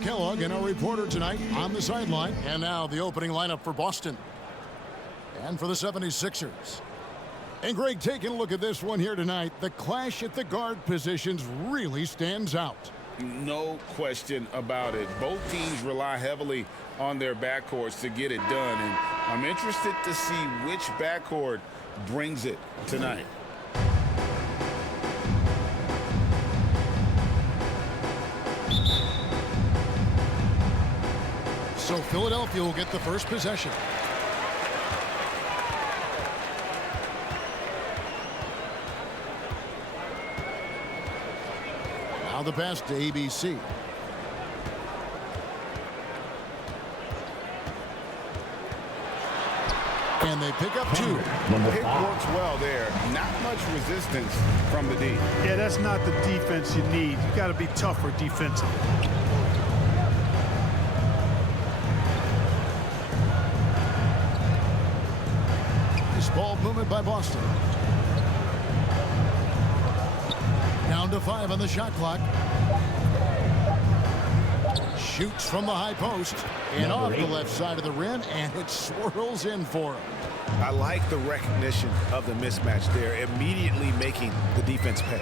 Greg Kellogg and our reporter tonight on the sideline. And now the opening lineup for Boston. And for the 76ers. And Greg, taking a look at this one here tonight, the clash at the guard positions really stands out. No question about it. Both teams rely heavily on their backcourts to get it done. And I'm interested to see which backcourt brings it tonight. So Philadelphia will get the first possession. Now the pass to ABC. And they pick up two. It works well there. Not much resistance from the D. Yeah, that's not the defense you need. You got to be tougher defensively. This ball movement by Boston. Down to 5 on the shot clock. Shoots from the high post and off the left side of the rim, and it swirls in for him. I like the recognition of the mismatch there, immediately making the defense pay.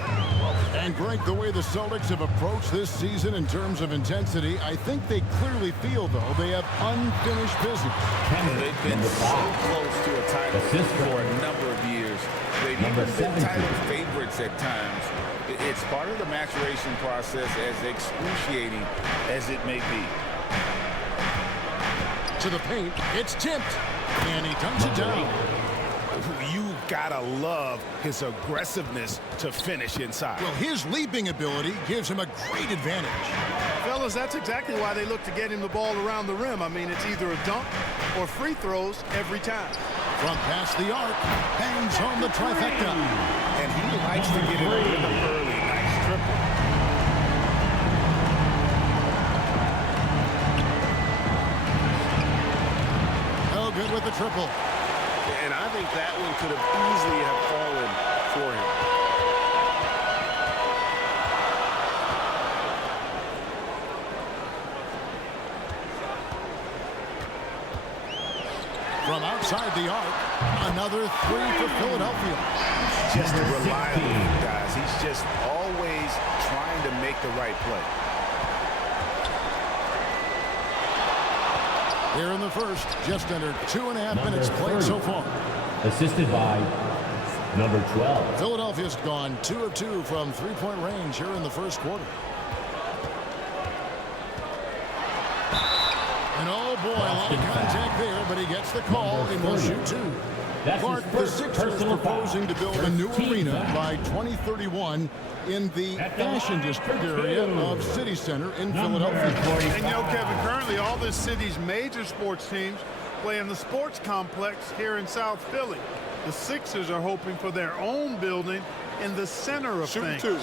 And Greg, the way the Celtics have approached this season in terms of intensity, I think they clearly feel, though, they have unfinished business. They've been so close to a title for a number of years. They've even been title favorites at times. It's part of the maturation process, as excruciating as it may be. To the paint, it's tipped, and he dunks it down. You gotta love his aggressiveness to finish inside. Well, his leaping ability gives him a great advantage. Fellas, that's exactly why they look to get him the ball around the rim. I mean, it's either a dunk or free throws every time. From past the arc, bangs home the trifecta. And he likes to get it in the early. Nice triple. No good with the triple. And I think that one could have easily have fallen for him. From outside the arc, another three for Philadelphia. Just reliable, guys. He's just always trying to make the right play. Here in the first, just under 2.5 minutes played so far. Assisted by number 12. Philadelphia's gone 2 of 2 from three-point range here in the first quarter. And oh boy, a lot of contact there, but he gets the call and will shoot two. Clark, the Sixers proposing to build a new arena by 2031 in the Fashion District area of City Center in Philadelphia. And you know, Kevin, currently all this city's major sports teams play in the sports complex here in South Philly. The Sixers are hoping for their own building in the center of things. Two.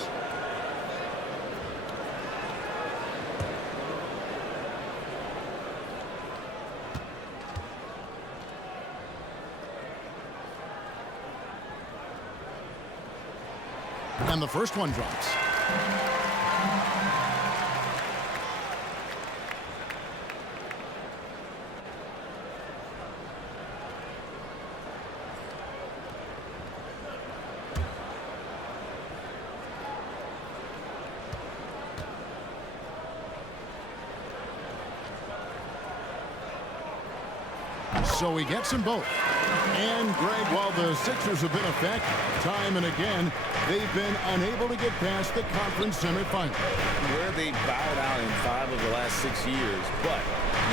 And the first one drops. So he gets them both. And Greg, while the Sixers have been effective time and again, they've been unable to get past the conference semifinal. Where they bowed out in 5 of the last 6 years, but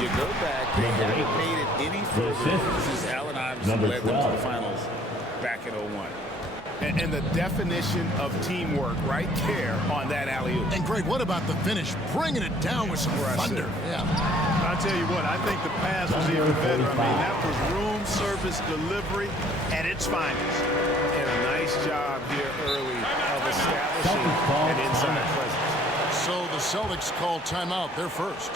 you go back, they haven't made it any further since Allen Iverson led them to the finals back in 01. And the definition of teamwork right there on that alley-oop. And Greg, what about the finish? Bringing it down with some thunder. Yeah. I tell you what, I think the pass was even better. I mean, that was room service delivery at its finest. And a nice job here early of establishing an inside presence. So the Celtics call timeout. They're first.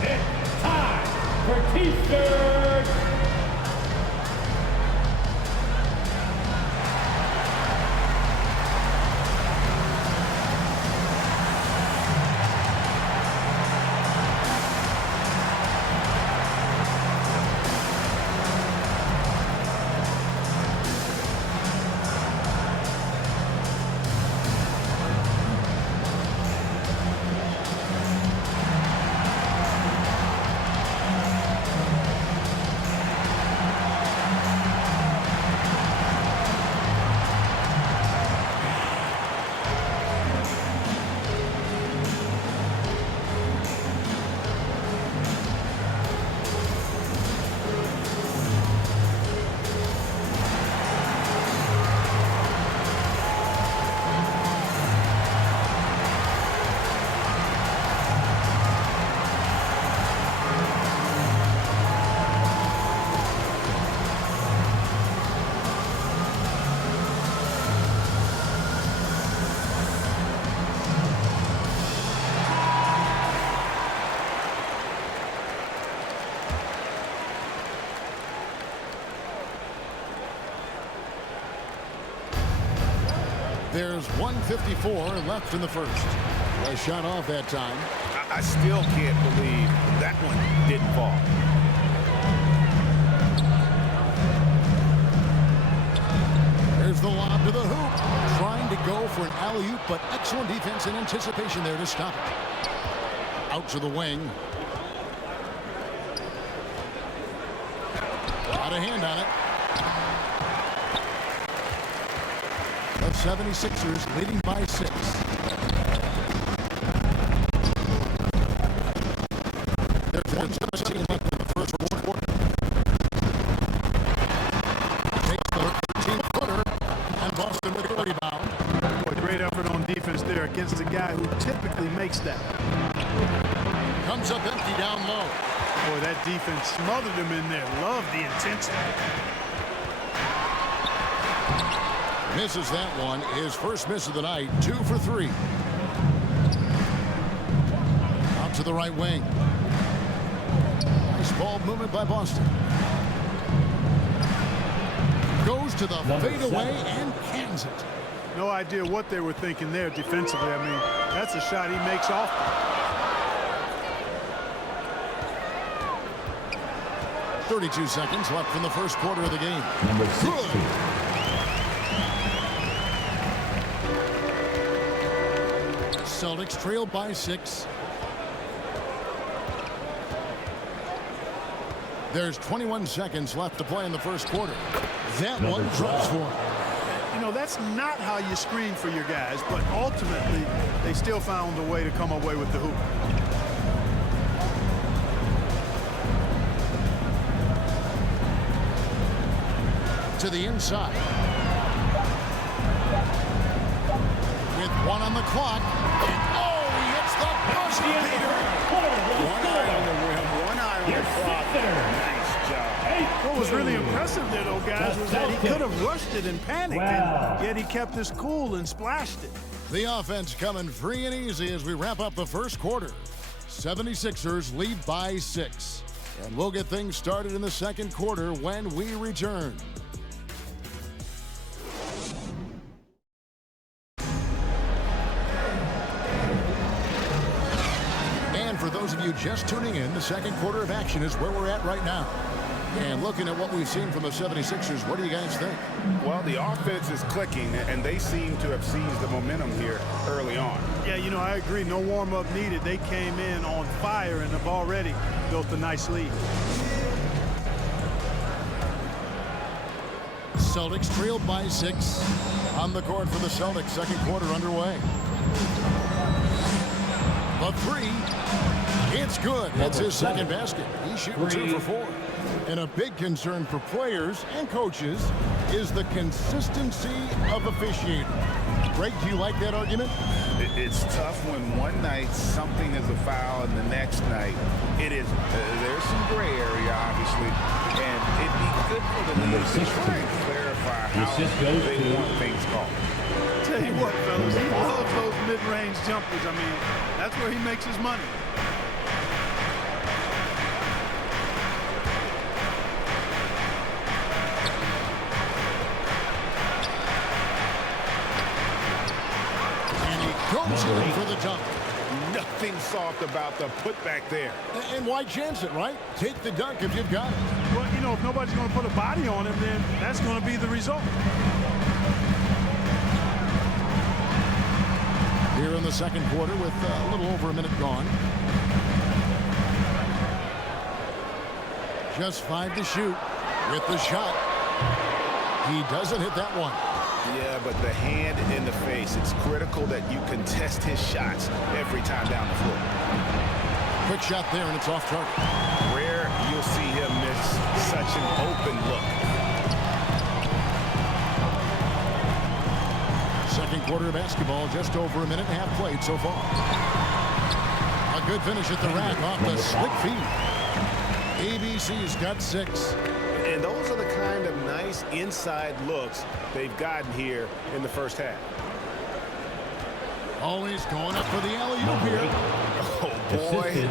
It's time for T-shirts. There's 1:54 left in the first. A shot off that time. I still can't believe that one didn't fall. There's the lob to the hoop. Trying to go for an alley-oop, but excellent defense and anticipation there to stop it. Out to the wing. Got a hand on it. The 76ers leading by 6. There's 1:17 left in the first quarter. Takes the 13-footer, and Boston with a rebound. Boy, great effort on defense there against a guy who typically makes that. Comes up empty down low. Boy, that defense smothered him in there. Love the intensity. Misses that one. His first miss of the night. 2 for 3. Out to the right wing. Nice ball movement by Boston. Goes to the fadeaway and cans it. No idea what they were thinking there defensively. I mean, that's a shot he makes often. 32 seconds left in the first quarter of the game. Number 16. Celtics trail by 6. There's 21 seconds left to play in the first quarter. That one drops for him. You know, that's not how you screen for your guys, but ultimately they still found a way to come away with the hoop. To the inside. With 1 on the clock. And oh, he hits the buzzer beater. One eye on the rim, one eye on the clock. Nice job. What was really impressive there, though, guys, was that he could have rushed it in panic, and yet he kept his cool and splashed it. The offense coming free and easy as we wrap up the first quarter. 76ers lead by 6. And we'll get things started in the second quarter when we return. For those of you just tuning in, the second quarter of action is where we're at right now. And looking at what we've seen from the 76ers, what do you guys think? Well, the offense is clicking, and they seem to have seized the momentum here early on. Yeah, you know, I agree. No warm-up needed. They came in on fire and have already built a nice lead. Celtics trailed by 6. On the court for the Celtics, second quarter underway. The 3. It's good. That's his second basket. He's shooting 2 for 4. And a big concern for players and coaches is the consistency of officiating. Greg, do you like that argument? It's tough when one night something is a foul and the next night it is. There's some gray area, obviously, and it'd be good for the league to try and clarify how they want things called. Tell you what, fellas, he loves those mid-range jumpers. I mean, that's where he makes his money. Goes in for the dunk. Nothing soft about the putback there. And why chance it, right? Take the dunk if you've got it. Well, you know, if nobody's going to put a body on him, then that's going to be the result. Here in the second quarter with a little over a minute gone. Just 5 to shoot with the shot. He doesn't hit that one. Yeah, but the hand in the face, it's critical that you contest his shots every time down the floor. Quick shot there, and it's off target. Rare you'll see him miss such an open look. Second quarter of basketball, just over a minute and a half played so far. A good finish at the rack off the slick feed. ABC's got 6. And those are the kind of nice inside looks they've gotten here in the first half. Always going up for the alley-oop here.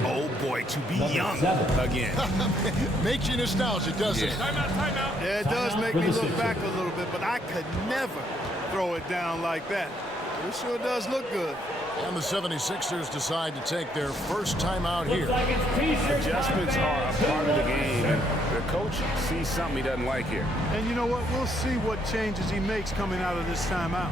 Oh boy, to be young again. Makes you nostalgic, doesn't it? Yeah, it does make me look back a little bit, but I could never throw it down like that. It sure does look good. And the 76ers decide to take their first timeout here. Like Adjustments are a part of the game, and the coach sees something he doesn't like here. And you know what? We'll see what changes he makes coming out of this timeout.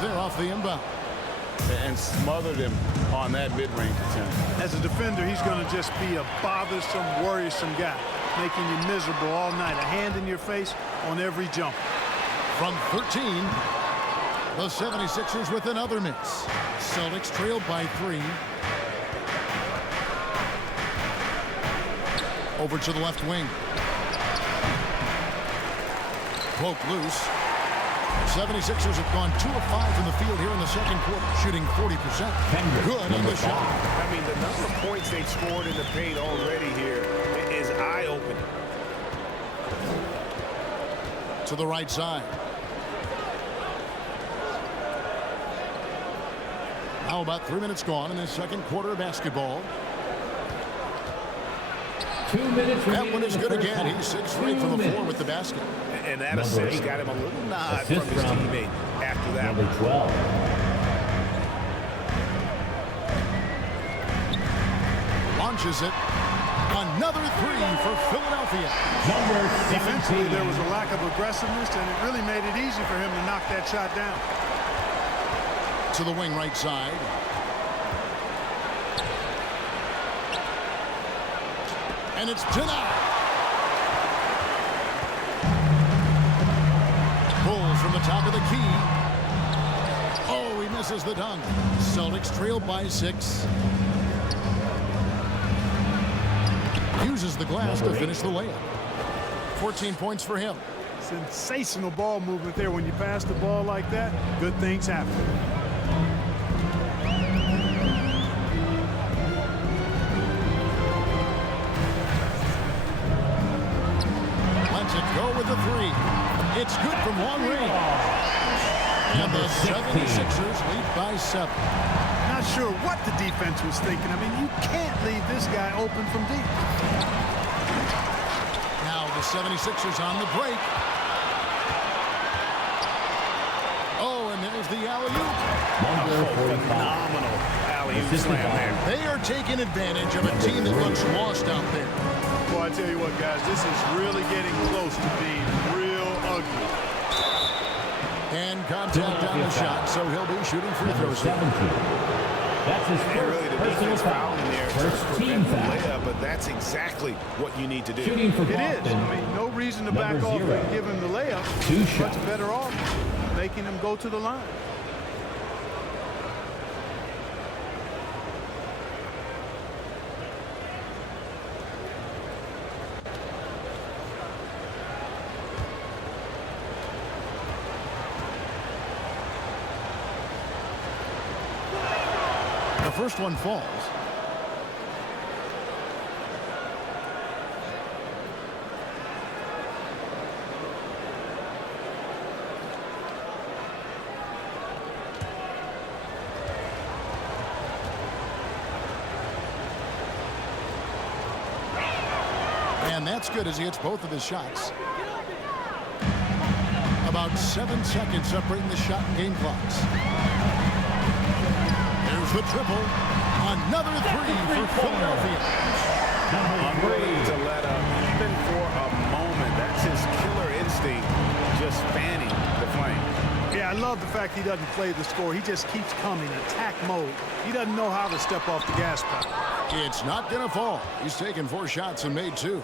There off the inbound. And smothered him on that mid-range attempt. As a defender, he's going to just be a bothersome, worrisome guy, making you miserable all night. A hand in your face on every jump. From 13, the 76ers with another miss. Celtics trailed by 3. Over to the left wing. Poke loose. 76ers have gone 2 of 5 from the field here in the second quarter, shooting 40%. Good on the shot. I mean, the number of points they've scored in the paint already here is eye-opening. To the right side. Now about 3 minutes gone in the second quarter of basketball. 2 minutes remaining. That one is good again. He's 6 straight from the floor with the basket. And that assist got him a little nod from his teammate after that. Number 12. Launches it. Another 3 for Philadelphia. Number 17. Defensively, there was a lack of aggressiveness, and it really made it easy for him to knock that shot down. To the wing right side. And it's denied. Bull from the top of the key. Oh, he misses the dunk. Celtics trailed by 6. Uses the glass to finish the layup. 14 points for him. Sensational ball movement there. When you pass the ball like that, good things happen. Lets it go with the 3. It's good from long range. And the 76ers lead by 7. Not sure what the defense was thinking. I mean, you can't leave this guy open from deep. Now the 76ers on the break. Oh, and there's the alley-oop. Phenomenal alley-oop slam there. They are taking advantage of a team that looks lost out there. Boy, I tell you what, guys, this is really getting close to being real ugly. And contact on the shot, so he'll be shooting free Number throws. 17. That's his And really, the personal defense foul. foul in there to First team prevent the foul. layup, but that's exactly what you need to do. Shooting for It Boston. is. I mean, no reason to back Number off 0. and give him the layup. 2 Much shots. better off making him go to the line. The first one falls. And that's good as he hits both of his shots. About About 7 seconds separating the shot and game clocks. There's the triple. Another three for Philadelphia. Unwilling to let up even for a moment. That's his killer instinct, just fanning the flame. Yeah, I love the fact he doesn't play the score. He just keeps coming, attack mode. He doesn't know how to step off the gas pedal. It's not going to fall. He's taken 4 shots and made 2.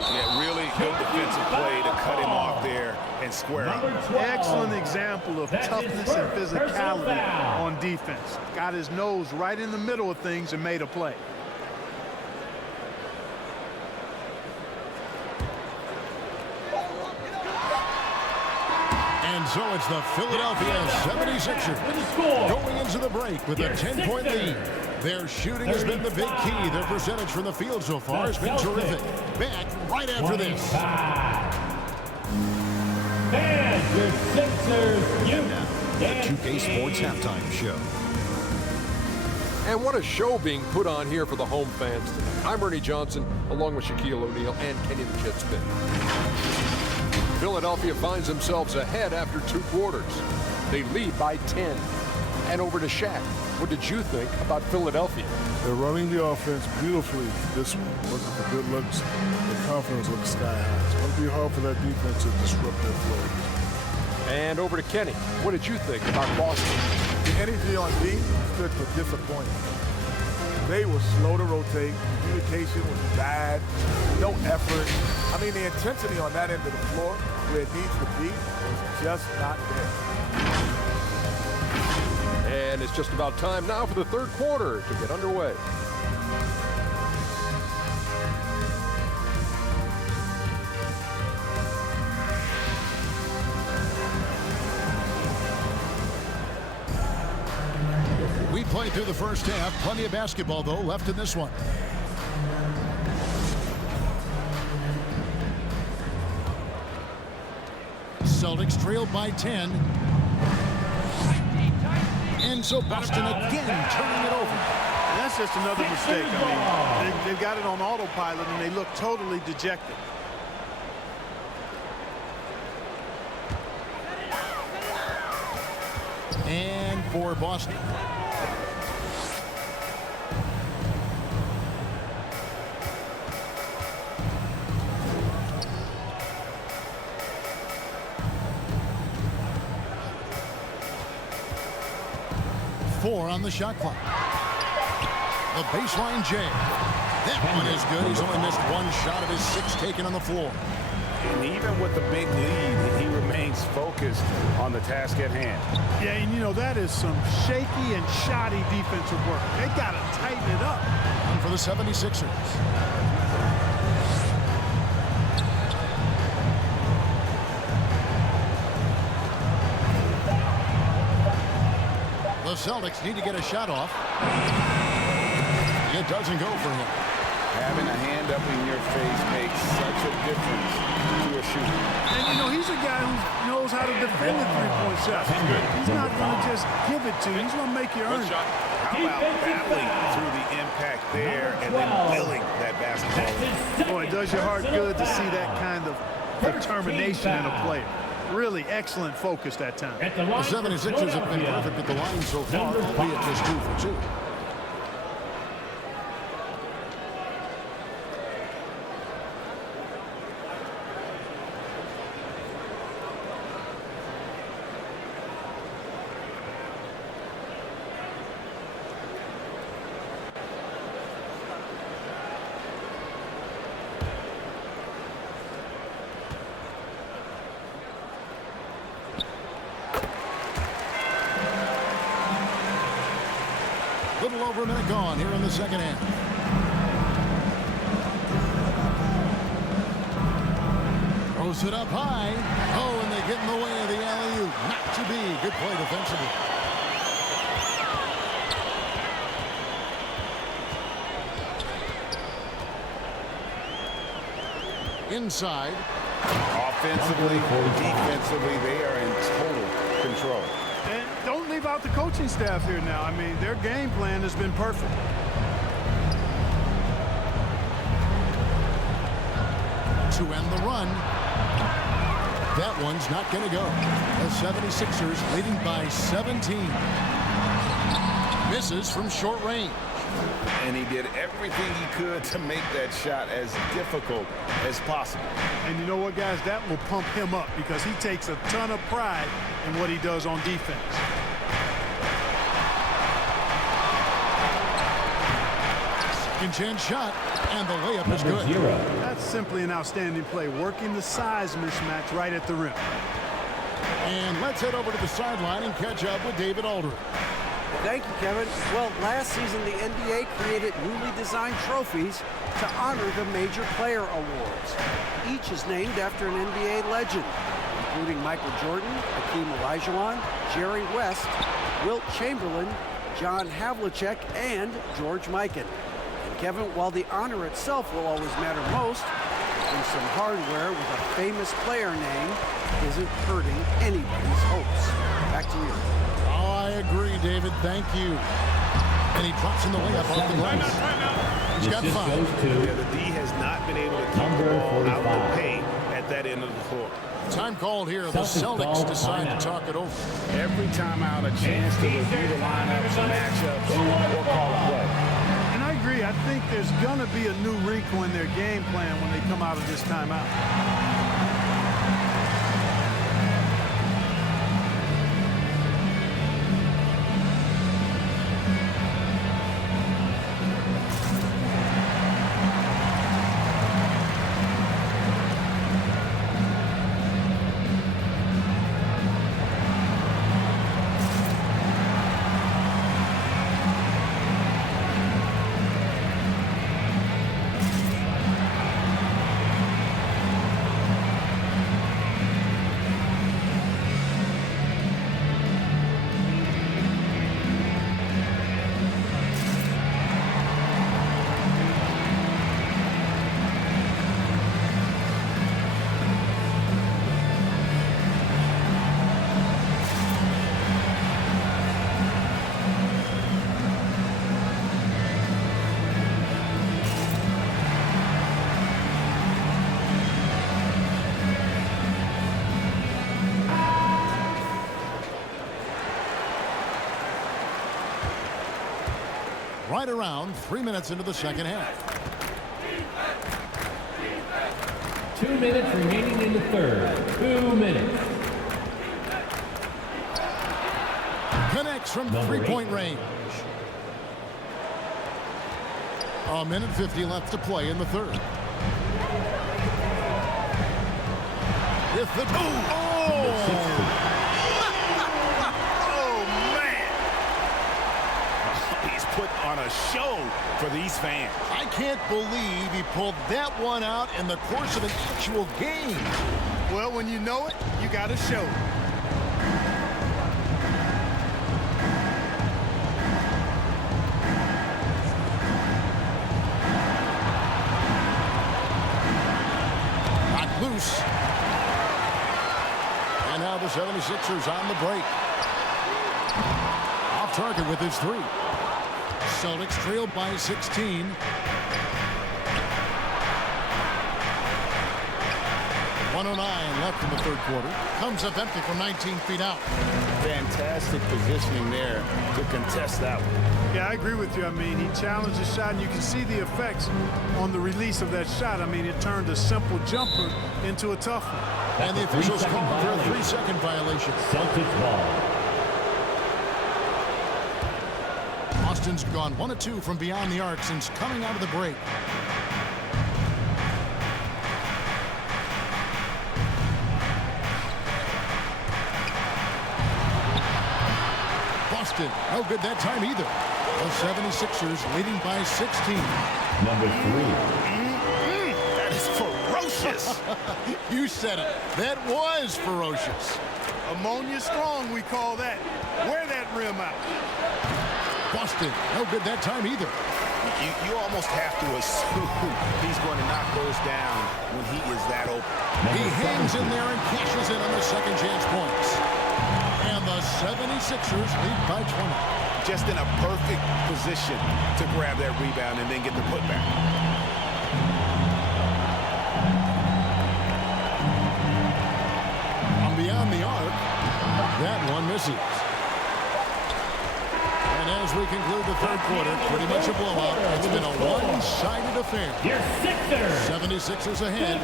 Yeah, really good defensive play to cut him off there and square up. Excellent example of toughness and physicality on defense. Got his nose right in the middle of things and made a play. And so it's the Philadelphia 76ers going into the break with a 10-point lead. Their shooting has been the big key. Their percentage from the field so far has been terrific. Back right after this. And your Sixers, The 2K Sports Halftime Show. And what a show being put on here for the home fans tonight. I'm Ernie Johnson, along with Shaquille O'Neal and Kenny the Jet Spin. Philadelphia finds themselves ahead after 2 quarters. They lead by 10. And over to Shaq. What did you think about Philadelphia? They're running the offense beautifully. This one, looking for good looks. The confidence looks sky high. It's going to be hard for that defense to disrupt their flow. And over to Kenny. What did you think about Boston? The energy on D stood for disappointment. They were slow to rotate. Communication was bad. No effort. I mean, the intensity on that end of the floor, where it needs to be, was just not there. And it's just about time now for the third quarter to get underway. We played through the first half. Plenty of basketball, though, left in this one. Celtics trailed by 10. And so Boston again turning it over. That's just another mistake. I mean, they've got it on autopilot, and they look totally dejected. And for Boston. Four on the shot clock. The baseline J. That one is good. He's only missed 1 shot of his 6 taken on the floor. And even with the big lead, he remains focused on the task at hand. Yeah, and you know, that is some shaky and shoddy defensive work. They got to tighten it up. And for the 76ers. The Celtics need to get a shot off. It doesn't go for him. Having a hand up in your face makes such a difference to a shooter. And, you know, he's a guy who knows how to defend the three-point shot. He's not going to just give it to you. He's going to make you earn it. How about battling through the impact there and then willing that basketball? Boy, it does your heart good to see that kind of determination in a player. Really excellent focus that time. The 76ers have been perfect at the line so far, albeit just 2 for 2. Little over a minute gone here in the second half. Throws it up high. Oh, and they get in the way of the alley-oop. Not to be. Good play defensively. Inside. Offensively, defensively, they are in total control. And don't leave out the coaching staff here now. I mean, their game plan has been perfect. to end the run. That one's not going to go. The 76ers leading by 17. Misses from short range. And he did everything he could to make that shot as difficult as possible. And you know what, guys? That will pump him up because he takes a ton of pride in what he does on defense. Second chance shot, and the layup is good. That's simply an outstanding play, working the size mismatch right at the rim. And let's head over to the sideline and catch up with David Aldridge. Thank you, Kevin. Well, last season, the NBA created newly designed trophies to honor the major player awards. Each is named after an NBA legend, including Michael Jordan, Hakeem Olajuwon, Jerry West, Wilt Chamberlain, John Havlicek, and George Mikan. And Kevin, while the honor itself will always matter most, some hardware with a famous player name isn't hurting anybody's hopes. Back to you. I agree, David. Thank you. And he drops in the layup off the glass. He's got 5. Yeah, the D has not been able to keep the ball out the paint at that end of the floor. Time called here. The Celtics decide to talk it over. Every time out, a chance to review the lineups, matchups, or call a play. And I agree. I think there's going to be a new wrinkle in their game plan when they come out of this timeout. Right around 3 minutes into the second half. 2 minutes remaining in the third. 2 minutes. Connects from three-point range. A minute 50 left to play in the third. With the Put on a show for these fans. I can't believe he pulled that one out in the course of an actual game. Well, when you know it, you got to show it. Knocked loose. And now the 76ers on the break. Off target with his 3. Celtics trailed by 16. .109 left in the third quarter. Comes up empty from 19 feet out. Fantastic positioning there to contest that one. Yeah, I agree with you. I mean, he challenged the shot, and you can see the effects on the release of that shot. I mean, it turned a simple jumper into a tough one. And the officials called for a 3-second violation. Celtics ball. Austin's gone 1 of 2 from beyond the arc since coming out of the break. Boston, no good that time either. The 76ers leading by 16. Number 3. That is ferocious. You said it. That was ferocious. Ammonia strong, we call that. Wear that rim out. Boston, no good that time either. You almost have to assume he's going to knock those down when he is that open. He hangs in there and cashes in on the second chance points. And the 76ers lead by 20. Just in a perfect position to grab that rebound and then get the putback. misses. And as we conclude the third quarter, pretty much a blowout. It's been a one-sided affair. Your Sixers. 76ers ahead.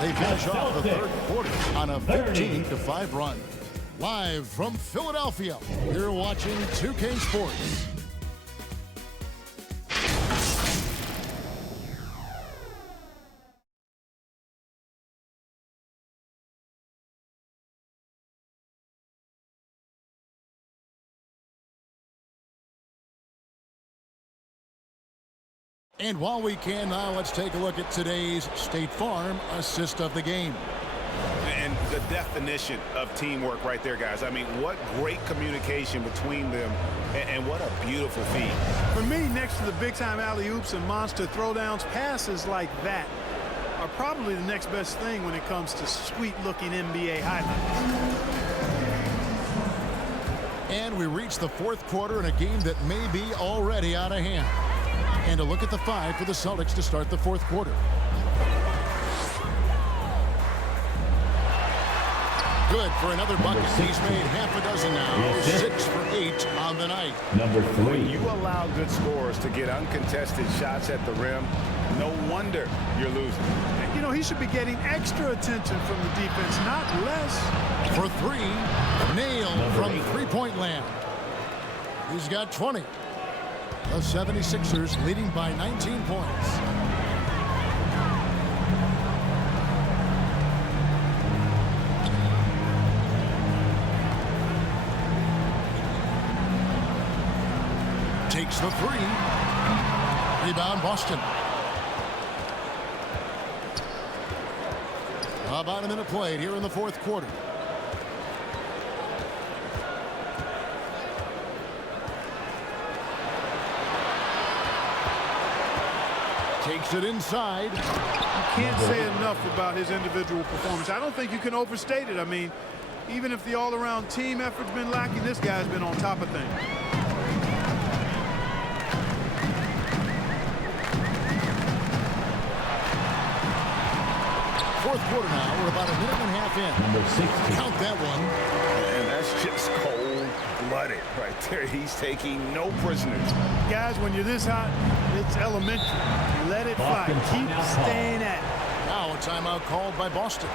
They finish off the third quarter on a 15-5 run. Live from Philadelphia, you're watching 2K Sports. And while we can now, let's take a look at today's State Farm assist of the game. And the definition of teamwork right there, guys. I mean, what great communication between them, and what a beautiful feed. For me, next to the big-time alley-oops and monster throwdowns, passes like that are probably the next best thing when it comes to sweet-looking NBA highlights. And we reach the fourth quarter in a game that may be already out of hand. And a look at the five for the Celtics to start the fourth quarter. Good for another bucket. He's made half a dozen now. 6 for 8 on the night. Number 3. When you allow good scorers to get uncontested shots at the rim, no wonder you're losing. And, you know, he should be getting extra attention from the defense, not less. For 3, nailed from three-point land. He's got 20. The 76ers leading by 19 points. Takes the 3. Rebound Boston. About a minute played here in the fourth quarter. Takes it inside. You can't say enough about his individual performance. I don't think you can overstate it. I mean, even if the all-around team effort's been lacking, this guy's been on top of things. Fourth quarter now. We're about a minute and a half in. Number 16. Count that one. And that's just cold-blooded right there. He's taking no prisoners. Guys, when you're this hot, it's elementary. Let it fly. Keep staying at it. Now a timeout called by Boston.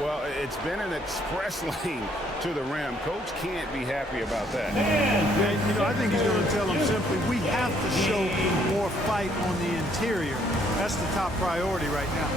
Well, it's been an express lane to the rim. Coach can't be happy about that. And, you know, I think he's going to tell them simply, we have to show more fight on the interior. That's the top priority right now.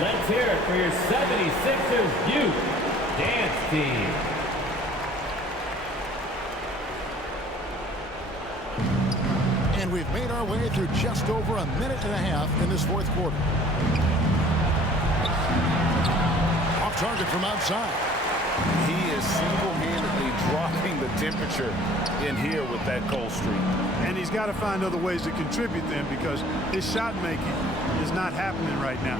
Let's hear it for your 76ers Youth Dance Team. And we've made our way through just over a minute and a half in this fourth quarter. Off target from outside. He is single-handedly dropping the temperature in here with that cold streak. And he's got to find other ways to contribute then, because his shot making is not happening right now.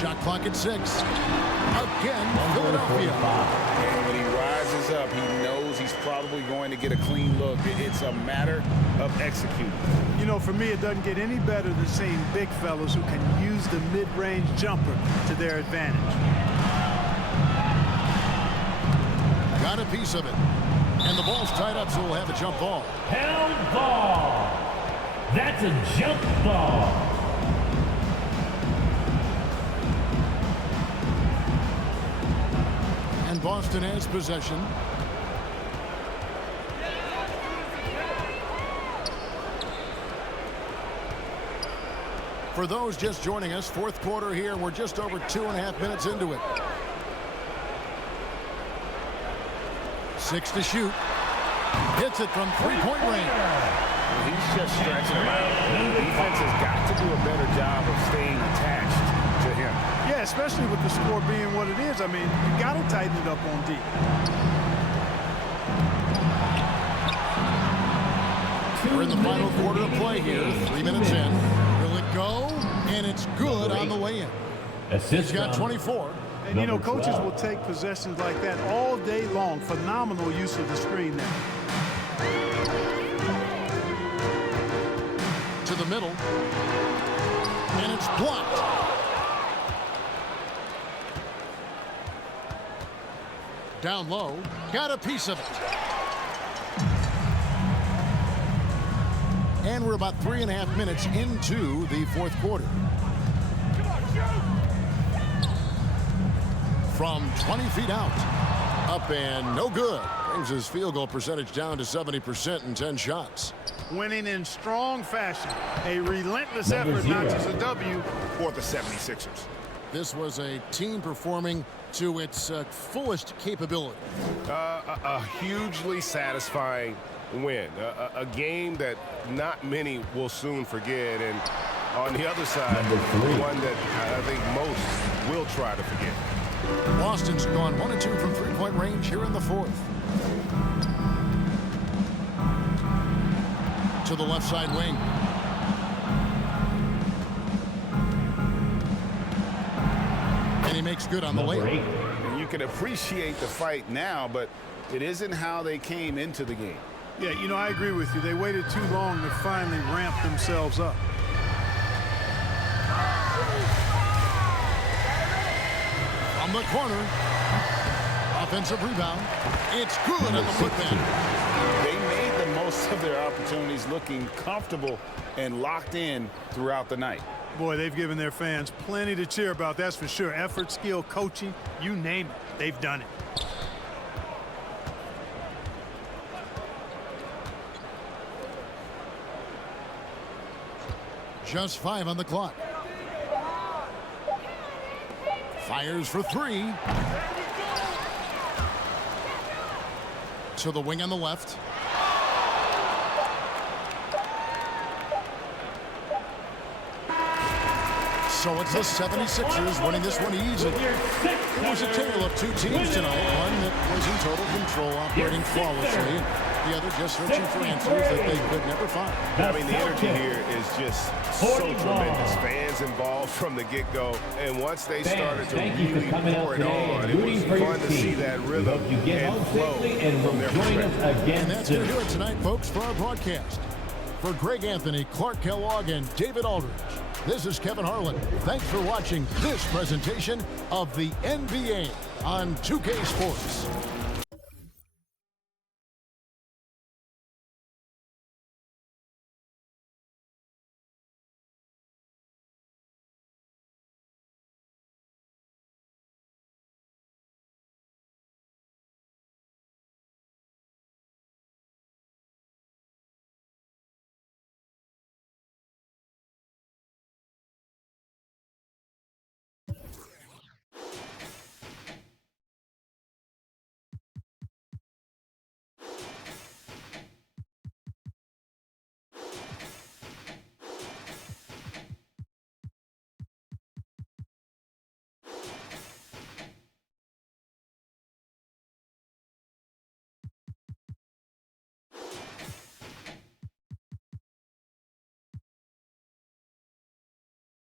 Shot clock at 6. Again, Philadelphia. And when he rises up, he knows he's probably going to get a clean look. It's a matter of executing. You know, for me, it doesn't get any better than seeing big fellas who can use the mid-range jumper to their advantage. Got a piece of it. And the ball's tied up, so we'll have a jump ball. Held ball. That's a jump ball. And Boston has possession. For those just joining us, fourth quarter here. We're just over 2.5 minutes into it. 6 to shoot. Hits it from three-point range. Well, he's just stretching him out. The defense has got to do a better job of staying attached to him. Yeah, especially with the score being what it is. I mean, you got to tighten it up on D. We're in the final quarter of play here. 3 minutes in. Will it go? And it's good on the way in. He's got 24. And, you know, coaches will take possessions like that all day long. Phenomenal use of the screen there. To the middle. And it's blocked. Down low. Got a piece of it. And we're about 3.5 minutes into the fourth quarter. From 20 feet out. Up and no good. Brings his field goal percentage down to 70% in 10 shots. Winning in strong fashion. A relentless effort notches a W for the 76ers. This was a team performing to its fullest capability. A hugely satisfying win. A game that not many will soon forget. And on the other side, one that I think most will try to forget. Boston's gone 1 and 2 from three-point range here in the fourth. To the left side wing. And he makes good on the layup. And you can appreciate the fight now, but it isn't how they came into the game. Yeah, you know, I agree with you. They waited too long to finally ramp themselves up. From the corner. Offensive rebound. It's good on the putback. They made the most of their opportunities, looking comfortable and locked in throughout the night. Boy, they've given their fans plenty to cheer about, that's for sure. Effort, skill, coaching, you name it, they've done it. Just 5 on the clock. Fires for 3. To the wing on the left. So it's the 76ers winning this one easily. It was a tale of two teams tonight. One that was in total control, operating flawlessly. The other just searching for answers that they could never find. I mean, the energy here is just so tremendous. Fans involved from the get-go. And once they started to really pour it on, it was fun to see that rhythm and flow from their perspective. And that's going to do it tonight, folks, for our broadcast. For Greg Anthony, Clark Kellogg, and David Aldridge, this is Kevin Harlan. Thanks for watching this presentation of the NBA on 2K Sports.